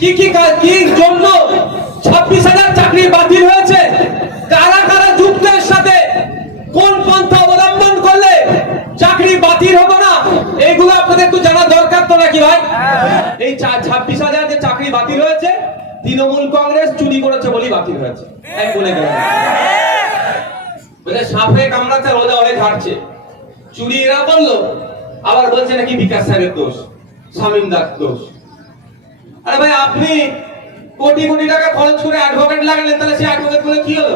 কি কি কা- জন্য ছাব্বিশ হাজার চাকরি বাতিল হয়েছে? কারা কারা যুক্ত এর সাথে কোন পন্থা অবলম্বন করলে চাকরি বাতিল হব না? এইগুলো আপনাদের একটু জানা দরকার তো নাকি ভাই? এই ছাব্বিশ হাজার যে চাকরি বাতিল হয়েছে তৃণমূল কংগ্রেস চুরি করেছে বলেই বাতিল হয়েছে। এক বলে গেলাম। বলে সাপে কামড়াচ্ছে রোজা হয়ে ঝাড়ছে চুরি এরা বলল আবার বলছে নাকি বিকাশ সাহেবের দোষ শামীম দাস দোষ। আরে ভাই, আপনি কোটি কোটি টাকা খরচ করে অ্যাডভোকেট লাগালেন, তাহলে সেই অ্যাডভোকেটগুলো কি হলো?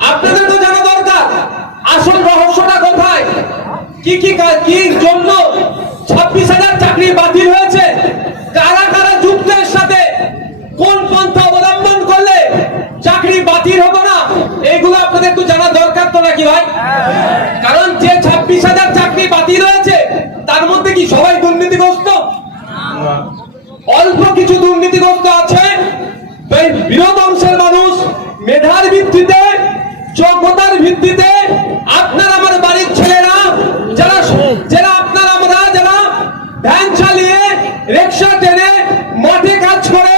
আপনাদের তো জানা দরকার, আসল রহস্যটা কোথায়? কি কি কা- জন্য ছাব্বিশ হাজার চাকরি বাতিল হয়েছে? কারা কারা যুক্ত এর সাথে কোন পন্থা অবলম্বন করলে চাকরি বাতিল হব না? এইগুলো একটু জানা দরকার তো নাকি ভাই? কারণ যে ছাব্বিশ হাজার চাকরি বাতিল হয়েছে তার মধ্যে কি সবাই দুর্নীতিগ্রস্ত? অল্প কিছু দুর্নীতিগ্রস্ত আছে। বিরোধ অংশের মানুষ মেধার ভিত্তিতে, যোগ্যতার ভিত্তিতে আপনার আমার বাড়ির ছেলেরা, যারা যারা আপনার আমরা, যারা ভ্যান চালিয়ে রিক্সা টেনে মাঠে কাজ করে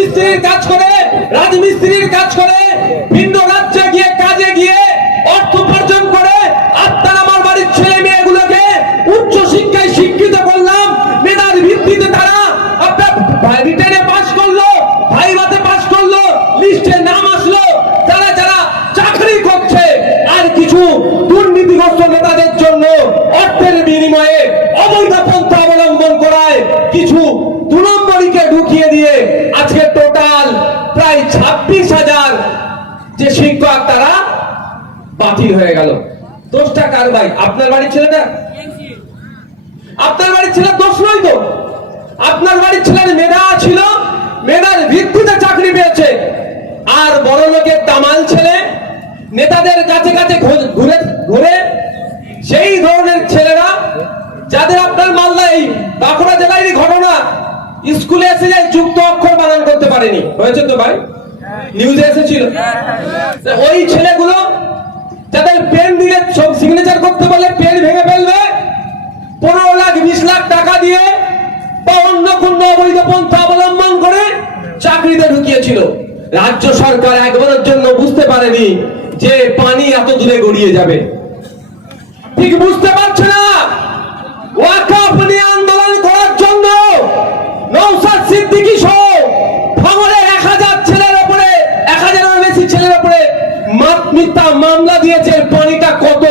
রং মিস্ত্রির কাজ করে রাজমিস্ত্রির কাজ করে ভিন্ন রাজ্যে গিয়ে কাজে গিয়ে অর্থ উপার্জন করে আপনার আমার বাড়ির ছেলে মেয়েগুলোকে উচ্চ শিক্ষায় শিক্ষিত করলাম মেধার ভিত্তিতে তারা আপনার রিটেনে পাস করল ভাইভাতে পাস করল লিস্টে নাম আসলো যারা যারা চাকরি করছে আর কিছু দুর্নীতিগ্রস্ত নেতাদের জন্য অর্থের বিনিময়ে অবৈধ পন্থা অবলম্বন করায় কিছু দু নম্বরীকে ঢুকিয়ে দিয়ে আজকে টোটাল প্রায় ছাব্বিশ হাজার যে শিক্ষক তারা বাতিল হয়ে গেল। দোষটা কার ভাই? আপনার বাড়ির ছেলেটা আপনার বাড়ির ছেলের দোষ নয় তো। আপনার বাড়ির ছেলের মেধা ছিল মেধার ভিত্তিতে চাকরি পেয়েছে। আর বড় লোকের দামাল ছেলে নেতাদের কাছে কাছে ঘুরে ঘুরে সেই ধরনের ছেলেরা যাদের আপনার মালদা এই বাঁকুড়া জেলায় এই ঘটনা। স্কুলে এসে যায় যুক্ত অক্ষর বানান করতে পারেনি। হয়েছে তো ভাই? নিউজে এসেছিল। তা ওই ছেলেগুলো যাদের পেন দিলে সিগনেচার করতে বলে পেন ভেঙে ফেলবে, পনেরো লাখ, বিশ লাখ টাকা দিয়ে বা অন্য কোন অবৈধ পন্থা অবলম্বন করে চাকরিতে ঢুকিয়েছিল। রাজ্য সরকার একবারের জন্য বুঝতে পারেনি যে পানি এত দূরে গড়িয়ে যাবে। ঠিক বুঝতে পারছে না ওয়াকাফ নিয়ে আন্দোলন করার জন্য নৌসাদ সিদ্দিকী সহ ভাঙড়ের এক হাজার ছেলের উপরে এক হাজারের বেশি ছেলের উপরে মাত মিথ্যা মামলা দিয়েছে পানিটা কত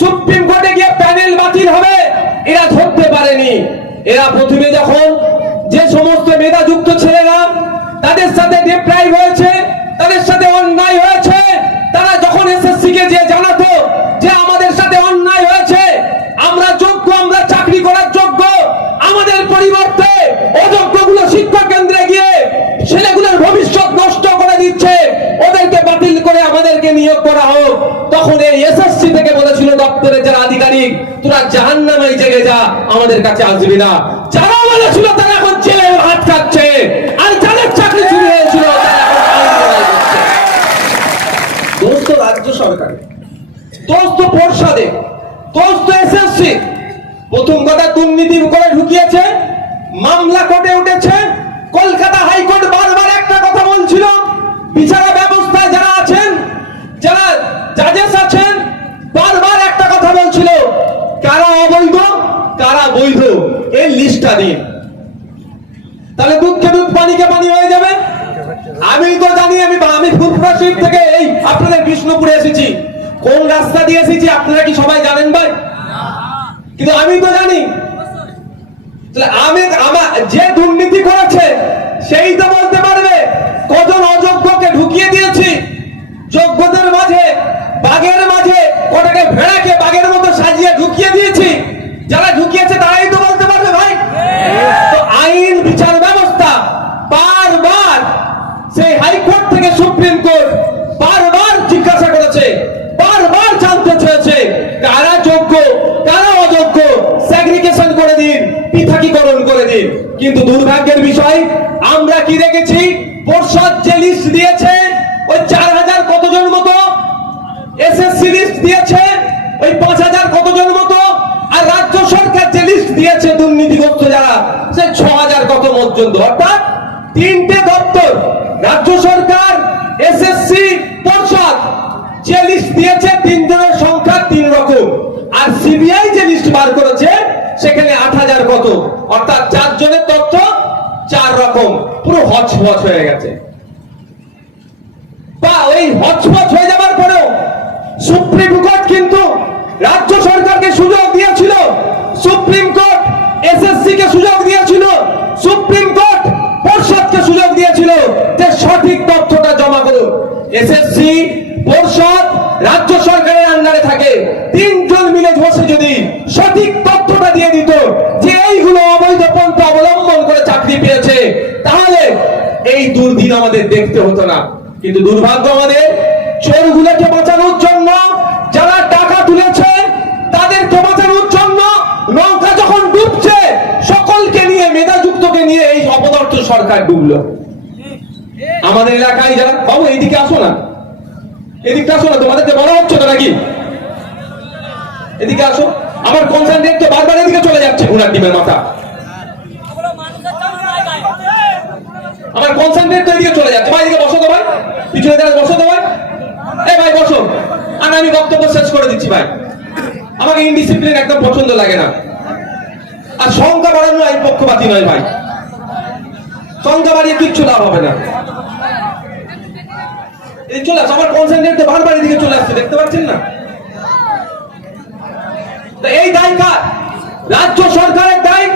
সুপ্রিম কোর্টে গিয়ে প্যানেল বাতিল হবে, এরা ধরতে পারেনি। এরা প্রথমে যখন যে সমস্ত মেধাযুক্ত ছেলেরা তাদের সাথে ডিপ্রাইভ হয়েছে, তাদের সাথে অন্যায় হয়েছে তারা যখন এসএসসি কে যে জানাতো যে আমাদের সাথে অন্যায় হয়েছে আমরা যোগ্য আমরা চাকরি করার যোগ্য আমাদের পরিবর্তে অযোগ্যগুলো শিক্ষা কেন্দ্রে গিয়ে ছেলেগুলোর ভবিষ্যৎ নষ্ট করে দিচ্ছে ওদেরকে বাতিল করে আমাদেরকে নিয়োগ করা হোক তখন এই এসএসসি থেকে বলেছিল দপ্তরের যারা আধিকারিক তোরা জাহান্নামাই জেগে যা আমাদের কাছে আসবি না। যারা বলেছিল তারা এখন জেলে ভাত খাচ্ছে আর যাদের চাকরি চুরি হয়েছিল তারা এখন আইন লড়াই করছে। দোষ তো রাজ্য সরকারের। দোষ তো পর্ষদে দোষ তো এসএসসি প্রথম কথা দুর্নীতি করে ঢুকিয়েছে মামলা কোর্টে উঠেছে কলকাতা হাইকোর্ট বারবার একটা কথা বলছিল বিচারা ব্যবস্থায় যারা আছেন যারা জাজেস আছেন, বারবার একটা কথা বলছিল, কারা অবৈধ, কারা বৈধ? এই লিস্টটা দিন। তাহলে দুধকে দুধ পানিকে পানি হয়ে যাবে। আমি তো জানি, আমি আমি ফুরফুরা থেকে এই আপনাদের বিষ্ণুপুরে এসেছি। কোন রাস্তা দিয়ে এসেছি, আপনারা কি সবাই জানেন ভাই? কিন্তু আমি তো জানি। আমি, আমার যে দুর্নীতি করেছে, সেই তো বলতে পারবে, কজন অযোগ্যকে ঢুকিয়ে দিয়েছি। যোগ্যদের বাঘের মাঝে ওটাকে ভেড়াকে বাঘের মতো সাজিয়ে ঢুকিয়ে দিয়েছি। যারা ঢুকিয়েছে তারাই তো বলতে পারবে ভাই। তো আইন বিচার ব্যবস্থা বারবার সেই হাইকোর্ট থেকে সুপ্রিম কোর্ট বারবার জিজ্ঞাসা করেছে, বারবার জানতে চেয়েছে, কারা যোগ্য, কারা অযোগ্য সেগ্রিগেশন করে দিন, পৃথকীকরণ করে দিন। দিন কিন্তু দুর্ভাগ্যের বিষয়, আমরা কি দেখেছি? পর্ষদ যে লিস্ট দিয়েছে, ওই চার হাজার কতজন মতো এসএসসি লিস্ট দিয়েছে ওই পাঁচ হাজার কতজন মতো আর রাজ্য সরকার যে লিস্ট দিয়েছে দুর্নীতিগ্রস্ত যারা সে ছ হাজার কত পর্যন্ত অর্থাৎ তিনটে দপ্তর, রাজ্য সরকার এসএসসি পর্ষদ, যে লিস্ট দিয়েছে, তিনজনের সংখ্যা তিন রকম। আর সিবিআই যে লিস্ট বার করেছে, সেখানে আট হাজার কত? অর্থাৎ চারজনের তথ্য চার রকম। পুরো হচপচ হয়ে গেছে। বা ওই হচপচ হয়ে যাবার পরেও সুপ্রিম কোর্ট কিন্তু রাজ্য সরকারকে সুযোগ দিয়েছিল। সুপ্রিম কোর্ট এসএসসি কে সুযোগ দিয়েছিল। সুপ্রিম কোর্ট পর্ষদকে সুযোগ দিয়েছিল যে সঠিক তথ্যটা জমা করুন এসএসসি, পর্ষদ, রাজ্য সরকারের আন্ডারে থাকে। তিনজন মিলে বসে যদি সঠিক তথ্যটা দিয়ে দিত যে এইগুলো অবৈধ পন্থা অবলম্বন করে চাকরি পেয়েছে, তাহলে এই দুর্দিন আমাদের দেখতে হতো না। কিন্তু দুর্ভাগ্য আমাদের, চোরগুলোকে বাঁচানোর জন্য যারা টাকা তুলেছে তাদেরকে বাঁচানোর জন্য নৌকা যখন ডুবছে সকলকে নিয়ে মেধাযুক্তকে নিয়ে এই অপদার্থ সরকার ডুবলো। আমাদের এলাকায় যারা বাবু, এইদিকে আসো না। এদিকে আসো না, তোমাদেরকে বড় হচ্ছে তো নাকি? এদিকে আসো। আমার কনসেন্ট্রেট তো বারবার এদিকে চলে যাচ্ছে ঘোড়ার ডিমের মাথা। আমার কনসেন্ট্রেট তো এদিকে চলে যাচ্ছে। ভাই, এদিকে বসো তো ভাই। পিছনে দাঁড়ায় বসো তো ভাই। এই ভাই, বসো। আর আমি বক্তব্য শেষ করে দিচ্ছি, ভাই। আমাকে ইনডিসিপ্লিন একদম পছন্দ লাগে না। আর সংখ্যা বাড়ানো এই পক্ষপাতী নয়, ভাই। সংখ্যা বাড়িয়ে কিচ্ছু লাভ হবে না। এই চলে আসছে আমার কনসেন্ট্রেট তো বারবার এদিকে চলে আসছে, দেখতে পাচ্ছেন না? তো এই দায় কার? রাজ্য সরকারের দায়?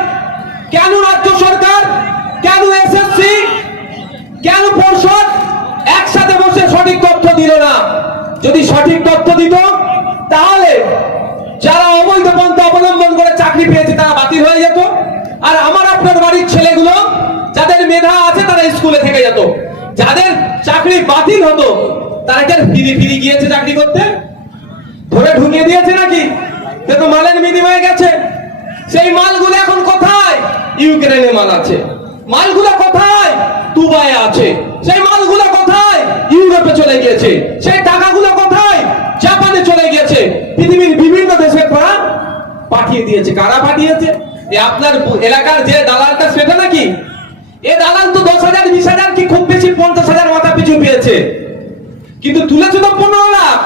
কেন রাজ্য সরকার? কেন এসএসসি কেন পর্ষদ? একসাথে বসে সঠিক তথ্য দিল না। যদি সঠিক তথ্য দিত, তাহলে যারা অবৈধ পন্থা অবলম্বন করে চাকরি পেয়েছে, তারা বাতিল হয়ে যেত। আর আমার আপনার বাড়ির ছেলেগুলো, যাদের মেধা আছে তারা স্কুলে থেকে যেত। যাদের চাকরি বাতিল হতো, তারা কি ফিরি ফিরি গিয়েছে চাকরি করতে? ধরে ঢুকিয়ে দিয়েছে নাকি? সে তো মালের বিনিময়ে গেছে। সেই মালগুলো এখন কোথায়? ইউক্রেনে মাল আছে। মালগুলো কোথায়? দুবাইয়ে আছে। সেই মালগুলো কোথায়? ইউরোপে চলে গিয়েছে। সেই টাকাগুলো কোথায়? জাপানে চলে গিয়েছে। পৃথিবীর বিভিন্ন দেশে পাঠিয়ে দিয়েছে। কারা পাঠিয়েছে? এ আপনার এলাকার যে দালালটা সেটা নাকি? এ দালাল তো দশ হাজার, বিশ হাজার কি খুব বেশি পঞ্চাশ হাজার মাথা পিছু পেয়েছে। কিন্তু তুলেছে তো পনেরো লাখ।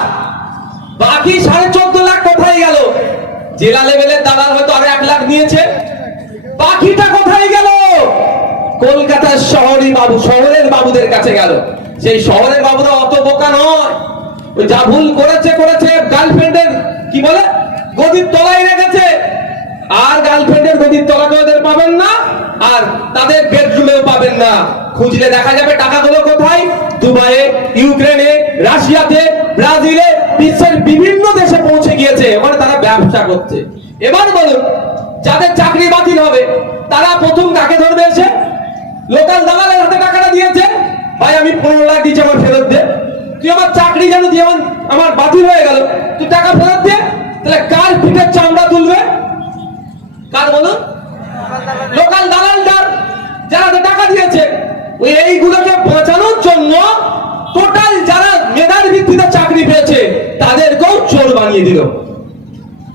বাকি সাড়ে চোদ্দ লাখ কোথায় গেল? জেলা লেভেলের দালাল হয়তো আরও এক লাখ নিয়েছে। বাকিটা কোথায় গেল? কলকাতার শহরই বাবু, শহরের বাবুদের কাছে গেল। সেই শহরের বাবুরা অত বোকা নয়। ওই যা ভুল করেছে করেছে গার্লফ্রেন্ডের কি বলে? গদির তলায় রেখেছে। আর গার্লফ্রেন্ডের গদির তলাতে ওদের পাবেন না, আর তাদের বেডরুমেও পাবেন না। খুঁজলে দেখা যাবে টাকাগুলো কোথায়? দুবাইয়ে, ইউক্রেনে, রাশিয়াতে, ব্রাজিলে, বিশ্বের বিভিন্ন দেশে পৌঁছে গিয়েছে। এবার তারা ব্যবসা করছে। এবার বলুন, যাদের চাকরি বাতিল হবে, তারা প্রথম কাকে ধরবে এসে? লোকাল দালালের হাতে টাকাটা দিয়েছে? ভাই, আমি পনেরো লাখ দিচ্ছি আমার ফেরত দে। তুই আমার চাকরি যেন দিয়ে আমার বাতিল হয়ে গেল। তুই টাকা ফেরত দে। তাহলে কার পিঠের কার বলুন। লোকাল দালালদার, যারা টাকা দিয়েছে এইগুলোকে বাঁচানোর জন্য টোটাল যারা মেধার ভিত্তিতে চাকরি পেয়েছে, তাদেরকেও চোর বানিয়ে দিল।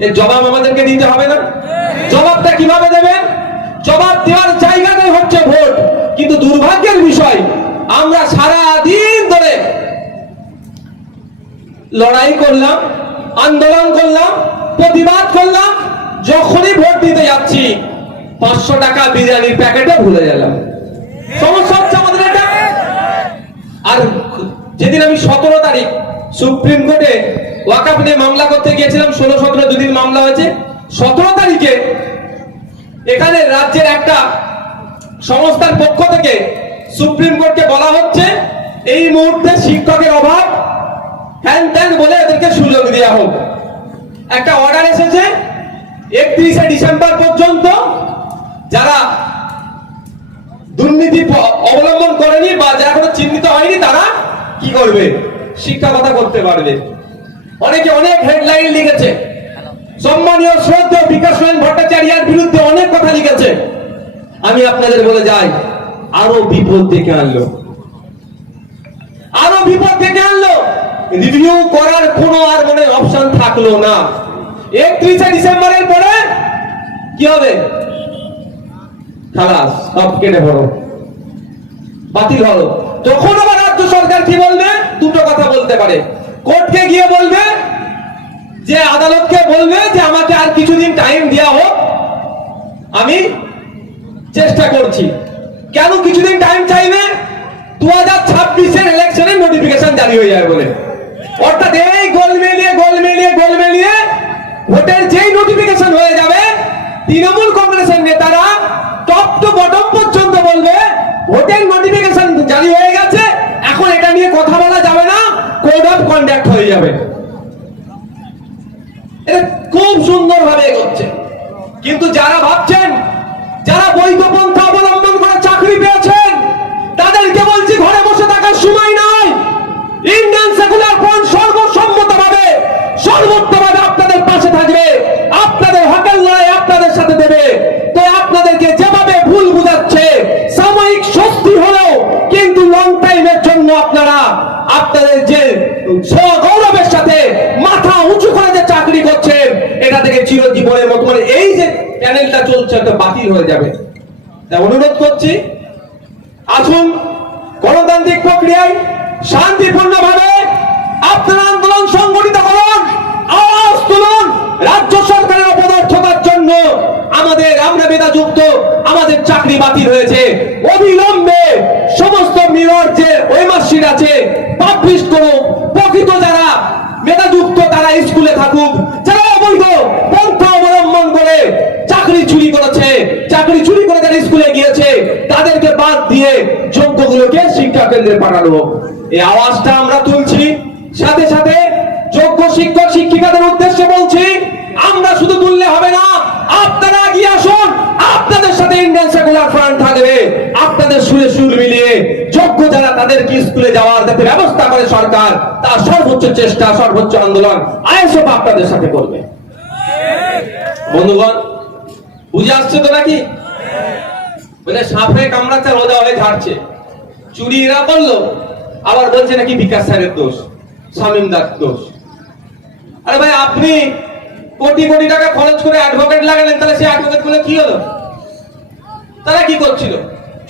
এর জবাব আমাদেরকে দিতে হবে না। জবাবটা কীভাবে দেবেন জবাব দেওয়ার জায়গাটাই হচ্ছে ভোট। কিন্তু দুর্ভাগ্যের বিষয়, আমরা সারা দিন ধরে লড়াই করলাম, আন্দোলন করলাম, প্রতিবাদ করলাম যখনই ভোট দিতে যাচ্ছি, পাঁচশো টাকা বিরিয়ানির প্যাকেটে ভুলে গেলাম। সমস্যা হচ্ছে আমাদের এটা। আর যেদিন আমি সতেরো তারিখ সুপ্রিম কোর্টে ওয়াকাফ নিয়ে মামলা করতে গিয়েছিলাম, ষোলো সতেরো দুদিন মামলা হয়েছে, সতেরো তারিখে এখানে রাজ্যের একটা সংস্থার পক্ষ থেকে সুপ্রিম কোর্টকে বলা হচ্ছে, এই মুহূর্তে শিক্ষকের অভাব, হ্যান ত্যান বলে এদেরকে সুযোগ দেওয়া হোক। একটা অর্ডার এসেছে একত্রিশে ডিসেম্বর পর্যন্ত যারা দুর্নীতি অবলম্বন করেনি বা যারা কোনো চিহ্নিত হয়নি, তারা কি করবে? শিক্ষকতা করতে পারবে। অনেকে অনেক হেডলাইন লিখেছে। সম্মানীয় শ্রদ্ধেয় বিকাশ রঞ্জন ভট্টাচার্যের বিরুদ্ধে অনেক কথা লিখেছে। আমি আপনাদের বলে যাই, আরও বিপদ ডেকে আনলো। আরও বিপদ ডেকে আনলো। রিভিউ করার কোনো আর মনে অপশন থাকল না। একত্রিশে ডিসেম্বরের পরে কি হবে? খালাস, সব কেটে পড়ো বাতিল হলো। তখন আবার রাজ্য সরকার কি বলবে? দুটো কথা বলতে পারে। কোর্টকে গিয়ে বলবে যে, আদালতকে বলবে যে, আমাকে আর কিছুদিন টাইম দেওয়া হোক। আমি চেষ্টা করছি। কেন কিছুদিন টাইম চাইবে? দু হাজার ছাব্বিশের ইলেকশনের নোটিফিকেশন জারি হয়ে যাবে বলে। অর্থাৎ এই গোল মিলিয়ে গোল মিলিয়ে গোল মিলিয়ে ভোটের যেই নোটিফিকেশন হয়ে যাবে, তৃণমূল কংগ্রেসের নেতারা টপ টু বটম পর্যন্ত বলবে, ভোটের নোটিফিকেশন জারি হয়ে গেছে, এখন এটা নিয়ে কথা বলা যাবে না কোড অফ কন্ডাক্ট হয়ে যাবে। খুব সুন্দর ভাবে এগোচ্ছে। কিন্তু যারা ভাবছেন, যারা বৈধ পন্থা অবলম্বন করে চাকরি পেয়েছেন, তাদেরকে বলছি ঘরে বসে থাকার সময় নয়। ইন্ডিয়ান সেকুলার ফ্রন্ট সর্বসম্মতভাবে সর্বোত্তভাবে আপনাদের পাশে থাকবে আপনাদের হকের লড়াই আপনাদের সাথে দেবে তো আপনাদেরকে যেভাবে ভুল বুঝাচ্ছে সাময়িক স্বস্তি হলেও কিন্তু লং টাইমের জন্য আপনারা আপনাদের যে গৌরবের সাথে মাথা উঁচু করে যে চাকরি করছেন এটা থেকে চিরজীবনের মতো মানে এই যে চ্যানেলটা চলছে এটা বাতিল হয়ে যাবে। তাই অনুরোধ করছি, আসুন, গণতান্ত্রিক প্রক্রিয়ায় শান্তিপূর্ণ ভাবে আপনারা আন্দোলন সংগঠিত করুন, আওয়াজ তুলুন, রাজ্য সরকারের অপদার্থতার জন্য আমাদের আমরা বেদাযুক্ত আমাদের চাকরি বাতিল হয়েছে। অবিলম্বে সমস্ত মিরর যে ওয়েমার্কশিট আছে, পাবলিশ করুক প্রকৃত যারা মেধাযুক্ত তারা স্কুলে থাকুক, যারা অবৈধ, পন্থা অবলম্বন করে চাকরি চুরি করেছে, চাকরি চুরি করে যারা স্কুলে গিয়েছে, তাদেরকে বাদ দিয়ে যোগ্যগুলোকে শিক্ষা কেন্দ্রে পাঠানো এই আওয়াজটা আমরা তুলছি। সাথে সাথে যোগ্য শিক্ষক শিক্ষিকাদের উদ্দেশ্যে বলছি, আমরা শুধু তুললে হবে না, আপনারা এগিয়ে আসুন, আপনাদের সাথে ইন্ডিয়ান সেকুলার ফ্রন্ট থাকবে। আপনাদের সুরে সুর মিলিয়ে যোগ্য যারা তাদেরকে স্কুলে যাওয়ার যাতে ব্যবস্থা করে সরকার, তার সর্বোচ্চ চেষ্টা, সর্বোচ্চ আন্দোলন আইএসএফ আপনাদের সাথে করবে। বন্ধুগণ বুঝে আসছে তো নাকি বলে, সাপে কামড়াচ্ছে রোজা হয়ে ঝাড়ছে। চুরি এরা করল, আবার বলছে নাকি বিকাশ স্যারের দোষ শামিমদার দোষ। আরে ভাই, আপনি কোটি কোটি টাকা খরচ করে অ্যাডভোকেট লাগালেন, তাহলে সেই অ্যাডভোকেটগুলো কি হলো? তারা কি করছিল?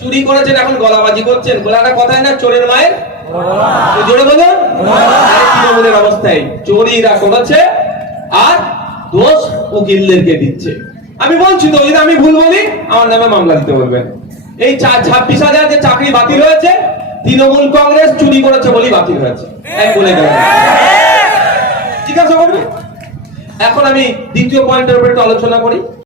চুরি করেছেন, এখন গলাবাজি করছেন। গোলাটা কথায় না, চোরের মায়ের? জোরে বলুন। তৃণমূলের অবস্থায় চোরিরা করেছে, আর দোষ উকিলদেরকে দিচ্ছে। আমি বলছি তো, যদি আমি ভুল বলি, আমার নামে মামলা দিতে বলবেন এই ছাব্বিশ হাজার যে চাকরি বাতিল হয়েছে, তৃণমূল কংগ্রেস চুরি করেছে বলি বাতিল হয়েছে। এক বলে গেল জিজ্ঞাসা করবে? এখন আমি দ্বিতীয় পয়েন্টের উপর একটু আলোচনা করি।